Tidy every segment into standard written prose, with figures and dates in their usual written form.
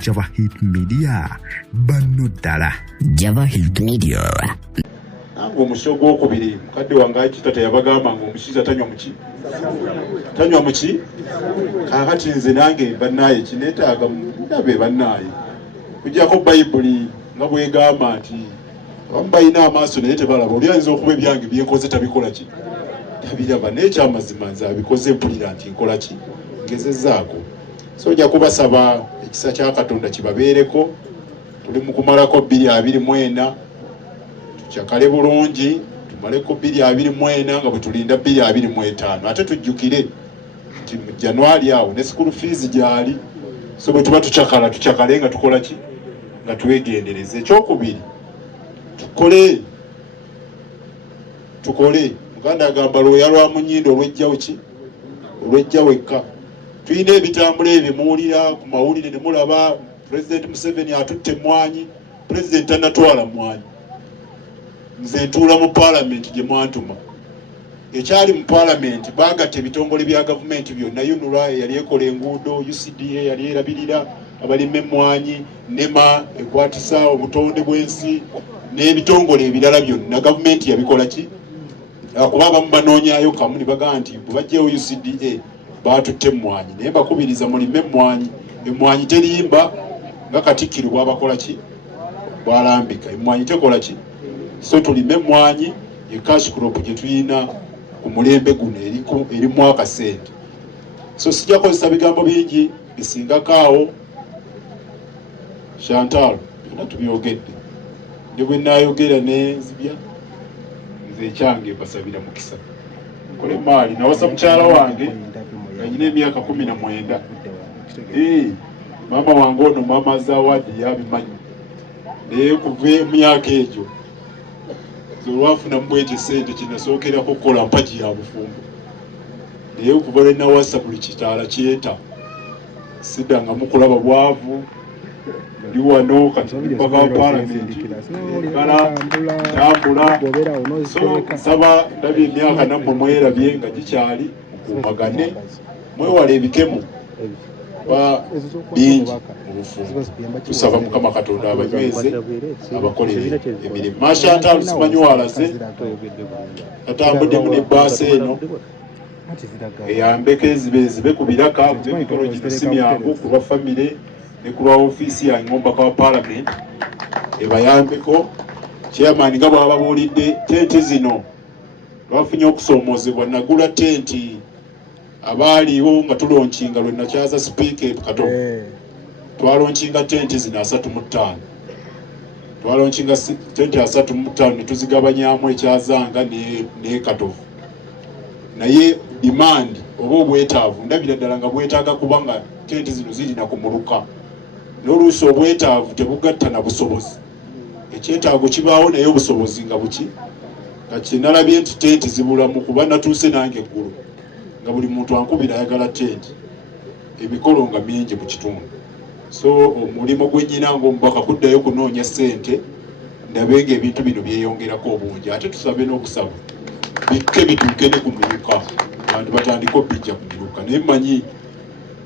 Java Hit Media banno ddala. Java Hit Media. Nango omushogo okubiri mukadde wange kitata yabagamba ngo omushiza tanywa muki kakati nze nange bannaye kinetaaga ndabe bannaye kujjako Bayibuli nga bwegamba nti abamu balina amaaso naye tebalaba. Oli ayinza okuba ebyange byenkoze tabikola ki tabiraba naye ekyamazima nze abikoze mpulira nti nkola ki ngezezzaako. So ojja kubasaba ekisa kya Katonda kibabeereko. Tuli mu kumalako 2024 tukyakale bulungi tumaleko 2024 nga bwe tulinda 2025 ate tujjukire nti mu January awo ne school fees gyali. So bwe tuba tukyakale nga tukola ki nga twegendereza. Ekyokubiri tukole Muganda agamba lwoya lwa munyindo olwejjawo ki olwejja wekka. Tulina ebitambula ebyo muwulira ku mawulire ne mulaba President Museveni atutte mwanyi. President tanatwala mwanyi. Nze ntuula mu parliament gye mwantuma. Ekyali mu parliament baagatta ebitongole bya gavumenti byonna. UNRA yali ekola enguudo, UCDA yali erabirira abalima emmwanyi, NEMA ekwatisa obutonde bw'ensi n'ebitongole ebirala byonna gavumenti yabikola ki? Kuba abamu banoonyaayo kamu ne bagamba nti bwe bajjewo UCDA baatutte emmwanyi. Naye bakubiriza mulime emmwanyi. Emmwanyi terimba nga Katikkiro bw'abakola ki bw'alambika. Emmwanyi tekola ki? So tulime emmwanyi ye cash crop gye tulina ku mulembe guno erimu akasente. So sijja kozesa bigambo bingi bisingakaawo. Chantal byonna tubyogedde. Ndi bwe naayogera n'enzibya nze ekyange mbasabira mukisa. Nkole maali nawasa mukyala wange ng'alina emyaka 19. Maama wange ono Maama Zawadi yabimanyi. Naye kuva emyaka egyo olwafuna mbwete sente kinasookerako kukola mpagi ya bufumbo. Naye okuva lwe nawasa buli kitaala kyeta siddanga mukulaba bwavu. Ndi wano kati mpaka palamenti tambula. So nsaba ndabye emyaka nammwe mwerabye nga gikyali mukuumagane mwewala ebikemu bingi mu bufumbo. Tusaba Mukama Katonda abanyweze abakolere emirimu. Chantal simanyi walaze atambuddemu ne bbaasa eno eyambeko ezibe ku biraka emikolo gino si myangu ku lwa famire ne ku lwa ofiisi yange omubaka wa palamenti ebayambeko. Chairman nga bw'ababuulidde tenti zino lwafunye okusoomoozebwa nagula tenti abaaliwo nga tulonkinga lwe nakyaza sipiika Katovu. Twalonkinga tenti zino 35. Twalonkinga tenti 35 ne tuzigabanyamu ekyazanga ne Katovu. Naye demand oba obwetaavu ndabira ddala nga bwetaaga kubanga tenti zino zirina kumuluka. N'oluusi obwetaavu tebugatta na busobozi. Ekyetaago kibaawo naye obusobozi nga buki nga kinalabye nti tenti zibulamu kuba natuuse nange eggulu nga buli muntu ankubira ayagala tenti. Emikolo nga mingi mu kitundu. So omulimu gwe nnyina ng'omubaka kuddayo kunoonya ssente ndabe ng'ebintu bino byeyongerako obungi. Ate tusabe n'okusaba bikke bituuke ne ku miruka abantu batandika obbijja ku miruka. Naye mmanyi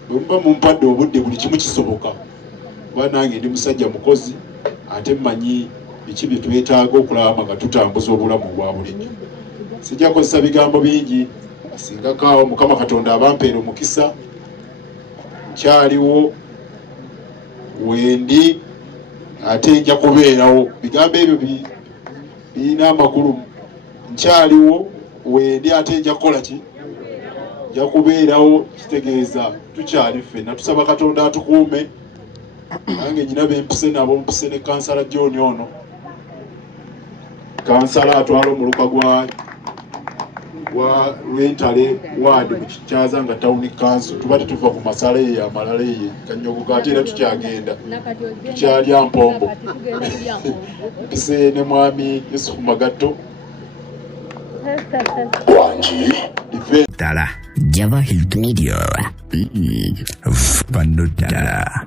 bwe muba mumpadde obudde buli kimu kisoboka kuba nange ndi musajja mukozi ate mmanyi biki bye twetaaga okulaba nga tutambuza obulamu obwa bulijjo. Sijja kozesa bigambo bingi asingakaawo. Mukama Katonda abampeera omukisa. Nkyaliwo wendi ate nja kubeerawo. Bigambo ebyo birina amakulu. Nkyaliwo wendi ate nja kukola ki nja kubeerawo. Kitegeeza tukyali ffenna. Tusaba Katonda atukuume. Nange nyina bempise nabo mpise ne kansala John ono. Kansala atwala omuluka gwa Rwentale ward mu Kikyaza nga town council. Tuba tetuva ku masala ye amalala ye Kanyogo ate era tukyagenda tukyalya mpombo. Mpise ne mwami Yusuf Magatto Dala Java Hit Media banno ddala.